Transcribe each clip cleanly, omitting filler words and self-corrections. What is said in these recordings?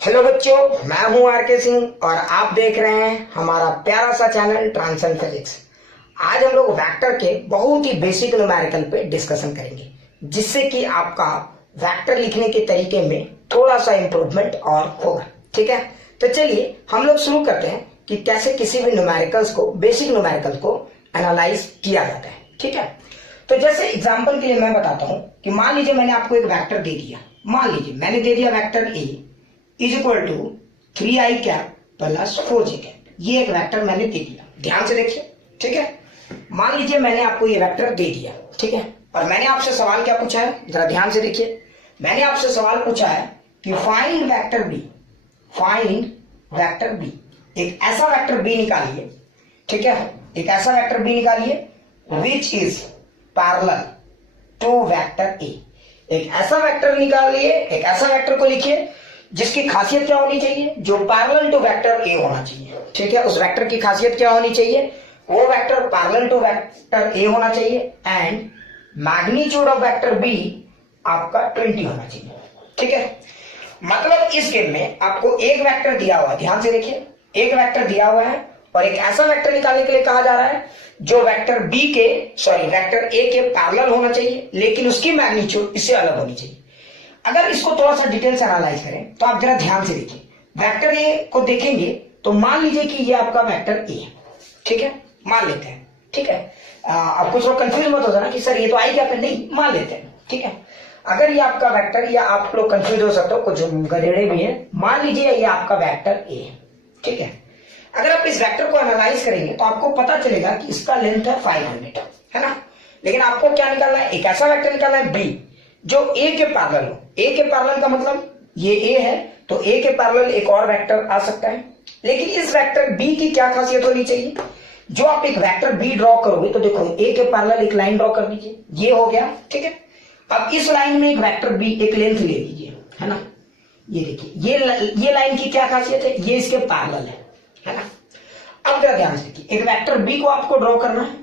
Hello बच्चों, मैं हूं आर.के. सिंह और आप देख रहे हैं हमारा प्यारा सा चैनल ट्रांसेंड फिजिक्स। आज हम लोग वेक्टर के बहुत ही बेसिक न्यूमेरिकल पे डिस्कशन करेंगे, जिससे कि आपका वेक्टर लिखने के तरीके में थोड़ा सा इंप्रूवमेंट और होगा। ठीक है, तो चलिए हम लोग शुरू करते हैं कि कैसे किसी भी न्यूमेरिकल्स को, बेसिक न्यूमेरिकल को एनालाइज किया जाता है। ठीक है, तो जैसे एग्जाम्पल के लिए मैं बताता हूं कि मान लीजिए मैंने आपको एक वेक्टर दे दिया। मान लीजिए मैंने दे दिया vector A is equal to 3i cap plus 4j cap. ये एक वेक्टर मैंने दे दिया, ध्यान से देखिए। ठीक है, मान लीजिए मैंने आपको ये वेक्टर दे दिया। ठीक है, और मैंने आपसे सवाल क्या पूछा है, जरा ध्यान से देखिए। मैंने आपसे सवाल पूछा है कि find vector B, find vector B. एक ऐसा वेक्टर बी निकालिए। ठीक है, एक ऐसा वेक्टर बी निकालिए which is parallel to vector A. एक ऐसा वेक्टर निकालिए, एक ऐसा वेक्टर को लिखिए जिसकी खासियत क्या होनी चाहिए, जो पैरेलल टू वेक्टर ए होना चाहिए। ठीक है, उस वेक्टर की खासियत क्या होनी चाहिए, वो vector parallel to vector A होना चाहिए and magnitude of vector B आपका 20 होना चाहिए। ठीक है, मतलब इस गेम में आपको एक वेक्टर दिया हुआ है, ध्यान से देखिए, एक वेक्टर दिया हुआ है और एक ऐसा वेक्टर निकालने के लिए कहा जा रहा है जो वेक्टर बी के, वेक्टर ए के पैरेलल होना चाहिए, लेकिन उसकी मैग्नीट्यूड इससे अलग होनी चाहिए। अगर इसको थोड़ा सा डिटेल से एनालाइज करें तो आप जरा ध्यान से देखिए। वेक्टर ए को देखेंगे तो मान लीजिए कि ये आपका वेक्टर ए है। ठीक है, मान लेते हैं। ठीक है, आप कुछ लोग कंफ्यूज मत हो जाना कि सर ये तो आई क्या है, नहीं, मान लेते हैं। ठीक है, अगर ये आपका वेक्टर, या आप लोग कंफ्यूज हो सकते हो, कुछ गधेड़े भी हैं, मान लीजिए ये आपका वेक्टर ए है। ठीक है, अगर आप इस वेक्टर को एनालाइज करेंगे तो आपको पता चलेगा कि इसका लेंथ है 500, है ना। लेकिन आपको क्या निकालना है, एक ऐसा वेक्टर निकालना है बी जो ए के पैरेलल हो। ए के पैरेलल का मतलब ये ए है तो ए के पैरेलल एक और वेक्टर आ सकता है। लेकिन इस वेक्टर बी की क्या खासियत होनी चाहिए, जो आप एक वेक्टर बी ड्रॉ करोगे तो देखो ए के पैरेलल एक लाइन ड्रॉ कर दीजिए, ये हो गया। ठीक है, अब इस लाइन में एक वेक्टर बी एक लेंथ ले लीजिए, है ना। ये देखिए, ये लाइन की क्या खासियत है, ये इसके पैरेलल है ना। अब जरा ध्यान से देखिए, एक वेक्टर बी को आपको ड्रॉ करना है,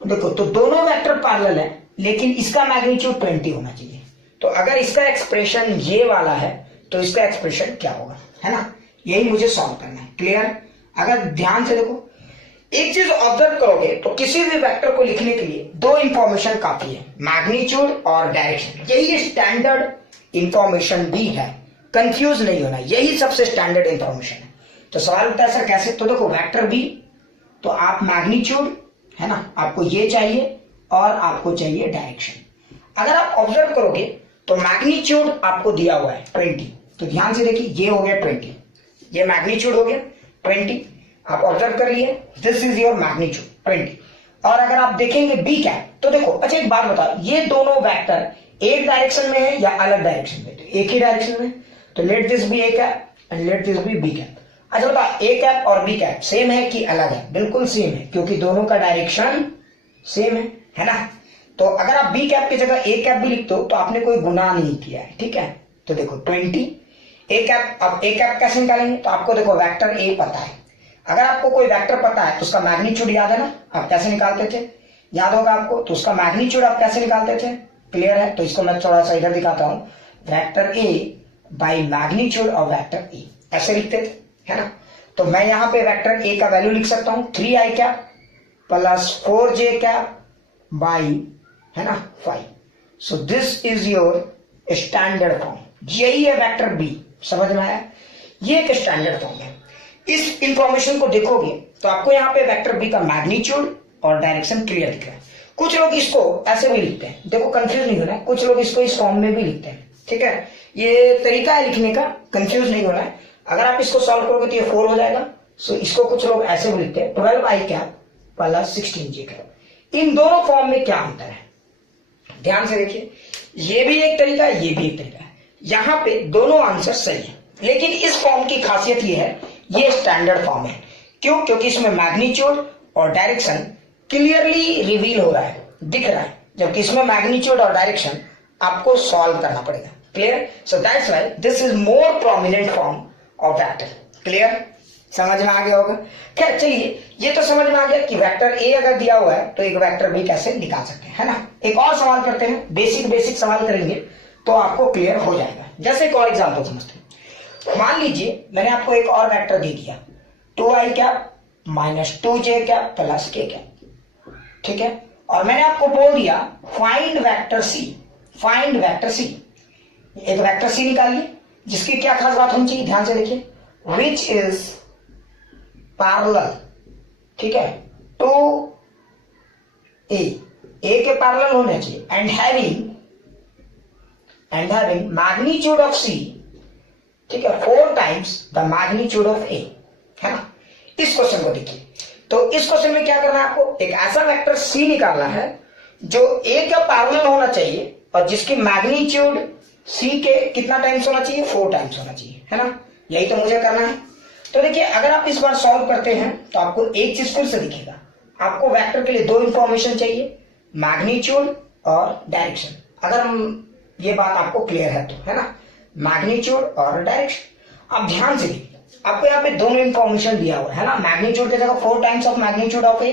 देखो तो दोनों वेक्टर पैरेलल है, लेकिन इसका मैग्नीट्यूड 20 होना चाहिए। तो अगर इसका एक्सप्रेशन ये वाला है तो इसका एक्सप्रेशन क्या होगा, है ना। यही मुझे सॉल्व करना है। क्लियर। अगर ध्यान से देखो, एक चीज ऑब्जर्व करोगे तो किसी भी वेक्टर को लिखने के लिए दो इंफॉर्मेशन काफी है, मैग्नीट्यूड और डायरेक्शन। यही स्टैंडर्ड इंफॉर्मेशन भी है, कंफ्यूज नहीं होना, यही सबसे स्टैंडर्ड इंफॉर्मेशन है। तो सवाल उठता है सर कैसे, तो देखो वेक्टर बी तो आप मैग्नीट्यूड, है ना, आपको ये चाहिए और आपको चाहिए डायरेक्शन। अगर आप ऑब्जर्व करोगे तो मैग्नीट्यूड आपको दिया हुआ है 20, तो ध्यान से देखिए, ये हो गया 20, ये मैग्नीट्यूड हो गया 20, आप ऑब्जर्व कर लिए, दिस इज योर मैग्नीट्यूड 20। और अगर आप देखेंगे बी क्या है, तो देखो, अच्छा एक बात बताओ, ये दोनों वेक्टर एक डायरेक्शन में है या अलग डायरेक्शन में, तो एक ही डायरेक्शन में, तो let this be A cap and let this be B cap. अच्छा बताओ, ए कैप और बी कैप सेम है कि अलग है, बिल्कुल सेम है, क्योंकि दोनों का डायरेक्शन सेम है ना। तो अगर आप बी कैप की जगह ए कैप भी लिखते हो तो आपने कोई गुनाह नहीं किया है। ठीक है, तो देखो 20 ए कैप। अब ए कैप कैसे निकालेंगे, तो आपको देखो वेक्टर ए पता है, अगर आपको कोई वेक्टर पता है तो उसका मैग्नीट्यूड याद है ना, आप कैसे निकालते थे, याद होगा आपको, तो उसका मैग्नीट्यूड आप कैसे निकालते थे, क्लियर है। तो इसको मैं थोड़ा सा इधर दिखाता हूं, vector A by magnitude of vector A, ऐसे लिखते थे, है ना। तो मैं यहां पे वेक्टर ए का वैल्यू लिख सकता हूं 3i cap plus 4j cap by, है ना, 5। So this is your standard form, यही है वेक्टर बी। समझ में आया, ये एक स्टैंडर्ड फॉर्म है। इस इंफॉर्मेशन को देखोगे तो आपको यहाँ पे वेक्टर बी का मैग्नीट्यूड और डायरेक्शन क्लियर दिख रहा है। कुछ लोग इसको ऐसे भी लिखते हैं, देखो कंफ्यूज नहीं होना है, कुछ लोग इसको इस फॉर्म में भी लिखते हैं। ठीक है, ये तरीका है लिखने का, कंफ्यूज नहीं होना है। अगर आप इसको सॉल्व करोगे तो ये 4 हो जाएगा। सो इसको कुछ लोग ऐसे भी लिखते हैं 12i cap plus 16j cap. इन दोनों फॉर्म में क्या अंतर है, ध्यान से देखिए, ये भी एक तरीका है, ये भी एक तरीका है, यहां पे दोनों आंसर सही है। लेकिन इस फॉर्म की खासियत ये है, ये स्टैंडर्ड फॉर्म है। क्यों, क्योंकि इसमें मैग्नीट्यूड और डायरेक्शन क्लियरली रिवील हो रहा है, दिख रहा है, जबकि इसमें मैग्नीट्यूड और डायरेक्शन आपको सॉल्व करना पड़ेगा। Clear. So that's why this is more prominent form of vector. Clear, समझ में आ गया होगा। खैर चलिए, ये तो समझ में आ गया कि वेक्टर ए अगर दिया हुआ है तो एक वेक्टर बी कैसे निकाल सकते हैं, है ना। एक और सवाल करते हैं, बेसिक सवाल करेंगे तो आपको क्लियर हो जाएगा। जैसे एक और एग्जांपल समझते हैं। मान लीजिए मैंने आपको एक और वेक्टर दे दिया 2i cap minus 2j cap plus k cap, ठीक है, और मैंने आपको बोल दिया find vector C, find vector C, एक वेक्टर सी निकालिए जिसकी क्या खास बात होनी चाहिए, ध्यान से देखिए, विच इज पैरेलल, ठीक है, टू ए के पैरेलल होना चाहिए, एंड हैविंग मैग्नीट्यूड ऑफ सी, ठीक है, 4 टाइम्स द मैग्नीट्यूड ऑफ ए, है ना। इस क्वेश्चन को देखिए, तो इस क्वेश्चन में क्या करना है आपको, एक ऐसा वेक्टर सी निकालना है जो ए का पैरेलल होना चाहिए और जिसकी मैग्नीट्यूड सी के कितना टाइम्स होना चाहिए, 4 टाइम्स होना चाहिए, है ना। यही तो मुझे करना है। तो देखिए अगर आप इस बार सॉल्व करते हैं तो आपको एक चीज फिर से दिखेगा, आपको वेक्टर के लिए 2 इंफॉर्मेशन चाहिए, मैग्नीट्यूड और डायरेक्शन। अगर हम ये बात आपको क्लियर है तो, है ना, मैग्नीट्यूड और डायरेक्शन। आप ध्यान से देखिए, आपको यहाँ पे दोनों इंफॉर्मेशन दिया हुआ है ना, मैग्नीट्यूड की जगह 4 टाइम्स ऑफ मैग्नीट्यूड ऑफ ए,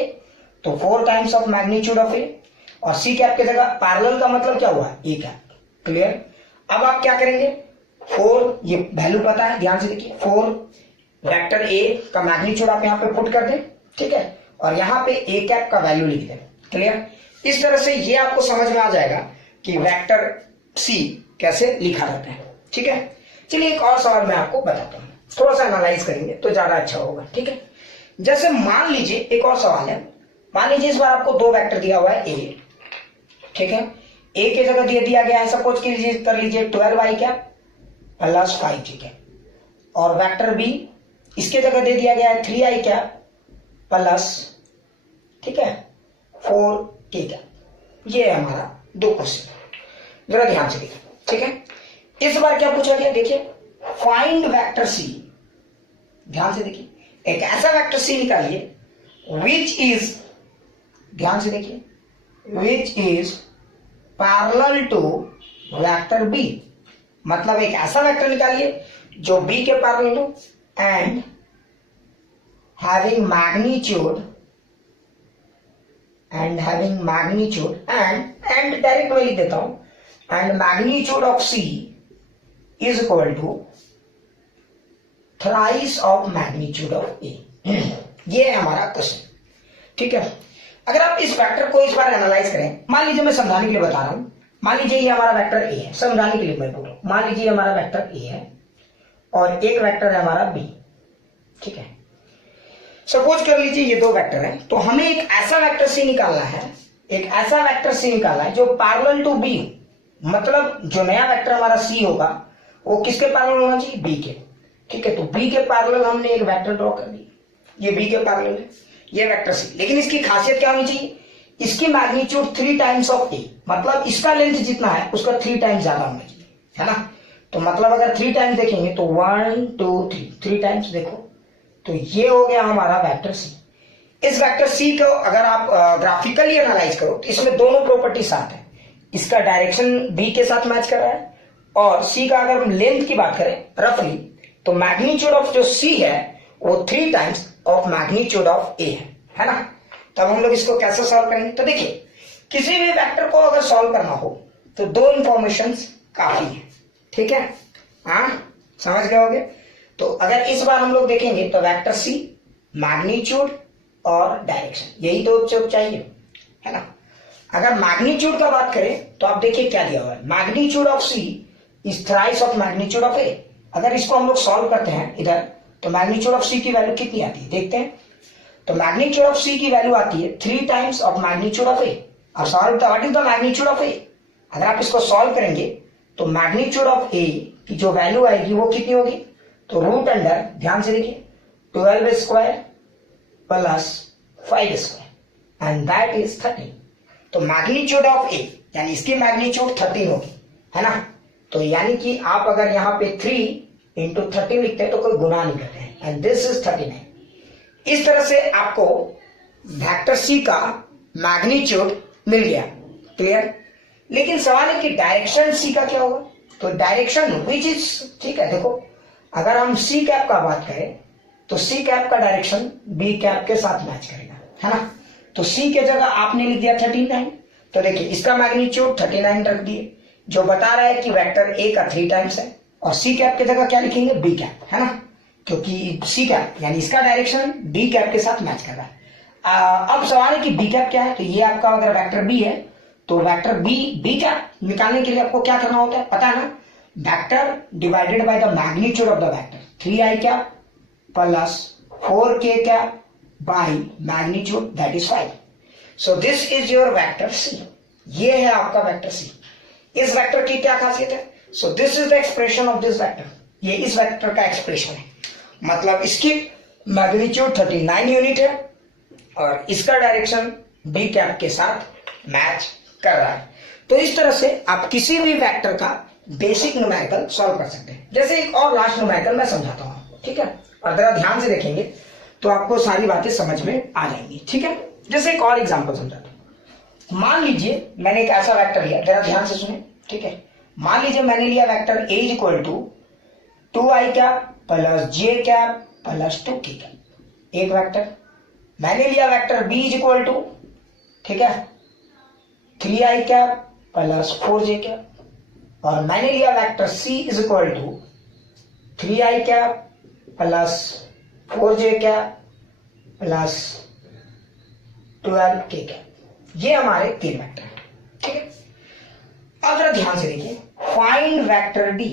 तो 4 टाइम्स ऑफ मैग्नीट्यूड ऑफ ए, और सी कैप की जगह पैरेलल का मतलब क्या हुआ, ए कैप, क्लियर। अब आप क्या करेंगे, 4 ये वैल्यू पता है, ध्यान से देखिए, 4 वेक्टर ए का मैग्नीट्यूड आप यहाँ पे पुट कर दें, ठीक है, और यहाँ पे ए कैप का वैल्यू लिख दें, क्लियर। इस तरह से ये आपको समझ में आ जाएगा कि वेक्टर सी कैसे लिखा जाता है, ठीक है। चलिए एक और सवाल मैं आपको बताता हूँ, थोड़ा सा एनालाइज करेंगे तो ज्यादा अच्छा होगा, ठीक है। जैसे मान लीजिए एक और सवाल है, मान लीजिए इस बार आपको 2 वेक्टर दिया हुआ है ए, ठीक है, ए की जगह दिया गया है, सपोज कीजिए कर लीजिए 12i cap plus 5j cap, और वेक्टर बी इसके जगह दे दिया गया है 3i कैप प्लस, ठीक है, 4k कैप। ये है हमारा 2 क्वेश्चन, जरा ध्यान से देखिए, ठीक है। इस बार क्या पूछा गया, देखिए फाइंड वेक्टर सी, ध्यान से देखिए, एक ऐसा वेक्टर सी निकालिए विच इज, ध्यान से देखिए, which is parallel to vector B, मतलब एक ऐसा वेक्टर निकालिए जो बी के पैरेलल हो and having magnitude and direct मैं लिख देता हूं, and magnitude of C is equal to thrice of magnitude of A. ये है हमारा क्वेश्चन, ठीक है। अगर आप इस वेक्टर को इस बार एनालाइज करें, मान लीजिए मैं समझाने के लिए बता रहा हूं, मान लीजिए ये हमारा वेक्टर ए है, समझाने के लिए मैं बोल रहा हूं, मान लीजिए हमारा वेक्टर ए है और एक वेक्टर है हमारा बी, ठीक है। सपोज कर लीजिए ये 2 वेक्टर हैं, तो हमें एक ऐसा वेक्टर सी निकालना है, एक ऐसा वेक्टर सी निकालना है जो पैरेलल टू बी, मतलब जो नया वेक्टर हमारा सी होगा वो किसके पैरेलल होना चाहिए, बी के, ठीक है। तो बी के पैरेलल हमने एक वेक्टर ड्रॉ कर दी, ये बी के पैरेलल है, ये वेक्टर सी, लेकिन इसकी खासियत क्या होनी चाहिए, इसकी मैग्नीट्यूड 3 टाइम्स ऑफ ए, मतलब इसका लेंथ जितना है उसका 3 टाइम्स ज्यादा होना चाहिए, है ना। तो मतलब अगर 3 टाइम्स देखेंगे तो 1 2 3 टाइम्स देखो, तो ये हो गया हमारा वेक्टर सी। इस वेक्टर सी को अगर आप ग्राफिकली एनालाइज करो तो इसमें दोनों प्रॉपर्टी साथ है, इसका डायरेक्शन बी के साथ मैच कर रहा है, और सी का अगर हम लेंथ की बात करें रफली, तो मैग्नीट्यूड ऑफ जो सी है वो 3 टाइम्स ऑफ मैग्नीट्यूड ऑफ ए है ना। तब हम लोग इसको कैसे सॉल्व करेंगे, तो देखिए किसी भी वेक्टर को अगर सॉल्व करना हो तो 2 इंफॉर्मेशन काफी है, ठीक है, हाँ समझ गए होगे। तो अगर इस बार हम लोग देखेंगे तो वेक्टर सी, मैग्नीट्यूड और डायरेक्शन, यही 2 चाहिए, है ना। अगर मैग्नीट्यूड का बात करें तो आप देखिए क्या दिया हुआ है, magnitude of C is thrice of magnitude of A. अगर इसको हम लोग सॉल्व करते हैं इधर, तो मैग्नीट्यूड ऑफ सी की वैल्यू कितनी आती है देखते हैं। तो मैग्नीट्यूड ऑफ सी की वैल्यू आती है 3 times of magnitude of A. अब solve what is the magnitude of A, अगर आप इसको सॉल्व करेंगे तो मैग्नीट्यूड ऑफ ए की जो वैल्यू आएगी वो कितनी होगी, तो रूट अंडर, ध्यान से देखिए, 12 square plus 5 square and that is 13। तो मैग्नीट्यूड ऑफ ए यानी इसकी मैग्नीट्यूड 13 होगी, है ना। तो यानी कि आप अगर यहाँ पे 3 इंटू 13 लिखते हैं तो कोई गुना नहीं करते हैं, एंड दिस इज 39। इस तरह से आपको वेक्टर सी का मैग्नीट्यूड मिल गया, क्लियर। लेकिन सवाल है कि डायरेक्शन सी का क्या होगा, तो डायरेक्शन विच इज, ठीक है, देखो अगर हम सी कैप का बात करें तो सी कैप का डायरेक्शन बी कैप के साथ मैच करेगा, है ना। तो सी के जगह आपने लिख दिया 39, तो देखिए इसका मैग्नीट्यूड 39 रख दिए, जो बता रहा है कि वेक्टर ए का 3 टाइम्स है और सी कैप की जगह क्या लिखेंगे, बी कैप, है ना, क्योंकि सी कैप यानी इसका डायरेक्शन डी कैप के साथ मैच कर रहा है। अब सवाल है कि बी कैप क्या है, तो ये आपका अगर वेक्टर बी है तो वेक्टर बी कैप निकालने के लिए आपको क्या करना होता है, पता है ना, vector divided by the magnitude of the vector, 3i cap plus 4k cap by magnitude that is 5। So this is your vector C, ये है आपका वेक्टर सी। इस वेक्टर की क्या खासियत है, सो this is the expression of this vector, ये इस वेक्टर का एक्सप्रेशन है, मतलब इसकी मैग्नीट्यूड 39 यूनिट है और इसका डायरेक्शन बी कैप के साथ मैच कर रहा है। तो इस तरह से आप किसी भी वेक्टर का बेसिक न्यूमेरिकल सॉल्व कर सकते हैं। जैसे एक और लास्ट न्यूमेरिकल मैं समझाता हूं, ठीक है, और जरा ध्यान से देखेंगे तो आपको सारी बातें समझ में आ जाएंगी, ठीक है। जैसे एक और एग्जांपल समझाता हूं। मान लीजिए मैंने एक ऐसा वेक्टर लिया, जरा ध्यान से सुने, ठीक है। मान लीजिए मैंने लिया vector a is equal to 2i cap plus j cap plus 2k cap, एक वेक्टर। मैंने लिया vector b is equal to, ठीक है, 3i cap plus 4j cap, और मैंने लिया vector c is equal to 3i cap plus 4j cap plus 12k cap. ये हमारे तीन वेक्टर हैं, ठीक है। अब जरा ध्यान से देखिए, फाइंड वेक्टर d,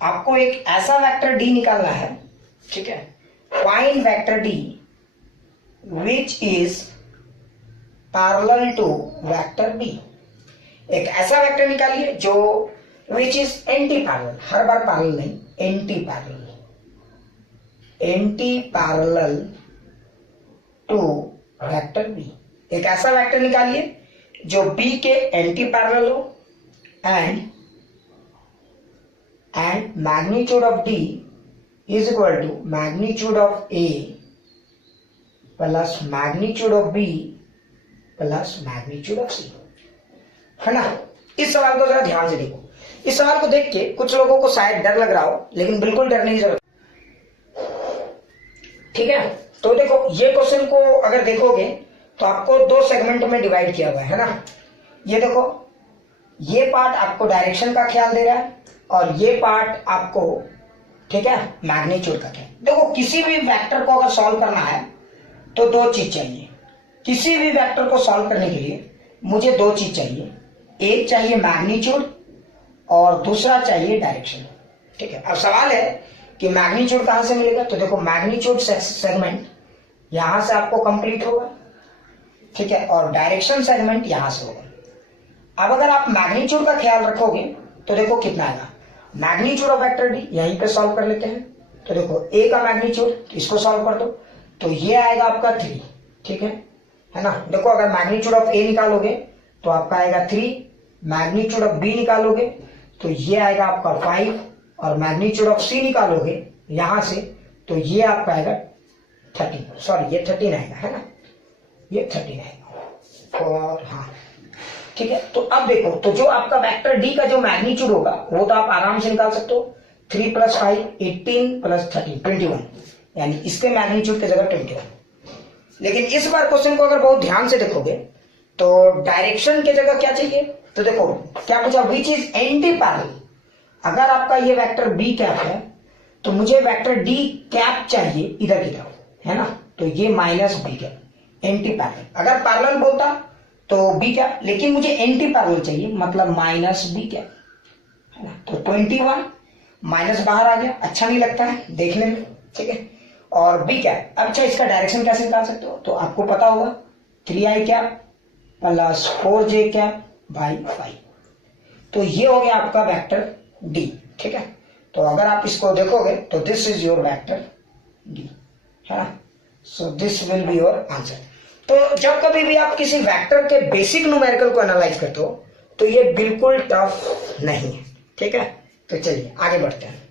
आपको एक ऐसा वेक्टर d निकालना है, ठीक है। Find vector d which is parallel to vector b, एक ऐसा वेक्टर निकालिए जो विच इज एंटी पैरेलल, हर बार पैरेलल नहीं, anti parallel, anti parallel to vector b। एक ऐसा वेक्टर निकालिए जो b के एंटी पैरेलल हो and magnitude of d is equal to magnitude of a plus magnitude of b plus magnitude of c, है ना। इस सवाल को जरा ध्यान से देखो। इस सवाल को देख के कुछ लोगों को शायद डर लग रहा हो, लेकिन बिल्कुल डरने की जरूरत, ठीक है। तो देखो, ये क्वेश्चन को अगर देखोगे तो आपको दो सेगमेंट में डिवाइड किया हुआ है ना। ये देखो, ये पार्ट आपको डायरेक्शन का ख्याल दे रहा है और ये पार्ट आपको, ठीक है, मैग्नीट्यूड का ख्याल। देखो, किसी भी वेक्टर को अगर सॉल्व करना है तो दो चीज चाहिए। किसी भी वेक्टर को सॉल्व करने के लिए मुझे दो चीज चाहिए, एक चाहिए मैग्नीट्यूड और दूसरा चाहिए डायरेक्शन, ठीक है। अब सवाल है कि मैग्नीट्यूड कहां से मिलेगा, तो देखो मैग्नीट्यूड सेगमेंट यहां से आपको कंप्लीट होगा, ठीक है, और डायरेक्शन सेगमेंट यहां से होगा। अब अगर आप मैग्नीट्यूड का ख्याल रखोगे तो देखो कितना आएगा, मैग्नीट्यूड ऑफ वेक्टर डी यहीं पे सॉल्व कर लेते हैं। तो देखो a का मैग्नीट्यूड, इसको सॉल्व कर दो तो ये आएगा आपका 3, ठीक है ना। देखो, अगर मैग्नीट्यूड ऑफ a निकालोगे तो आपका आएगा 3, मैग्नीट्यूड ऑफ b निकालोगे तो ये आएगा आपका 5, और मैग्नीट्यूड ऑफ c निकालोगे यहां से तो ये आपका आएगा 13, सॉरी ये 13 आएगा, है ना, ये 13 आएगा। और हाँ, ठीक है। तो अब देखो, तो जो आपका वेक्टर डी का जो मैग्नीट्यूड होगा वो तो आप आराम से निकाल सकते हो, 3 + 5 18 + 13 21, यानी इसके मैग्नीट्यूड की जगह 21। लेकिन इस बार क्वेश्चन को अगर बहुत ध्यान से देखोगे तो डायरेक्शन की जगह क्या चाहिए, तो देखो क्या पूछा, विच इज एंटी पैरेलल। अगर आपका ये वेक्टर बी कैप है तो मुझे वेक्टर डी कैप चाहिए इधर की तरफ, है ना, तो ये minus B cap, anti parallel. अगर पैरेलल बोलता तो बी कैप, लेकिन मुझे एंटी पैरेलल चाहिए, मतलब माइनस बी कैप, है ना। तो 21 माइनस बाहर आ गया, अच्छा नहीं लगता है देखने में, ठीक है। और बी कैप, अच्छा इसका डायरेक्शन कैसे निकाल सकते हो, तो आपको पता होगा 3i cap plus 4j cap by 5, तो ये हो गया आपका वेक्टर डी, ठीक है। तो अगर आप इसको देखोगे तो this is your vector D, है ना। So this will be your answer. तो जब कभी भी आप किसी वेक्टर के बेसिक न्यूमेरिकल को एनालाइज करते हो तो ये बिल्कुल टफ नहीं है, ठीक है। तो चलिए आगे बढ़ते हैं।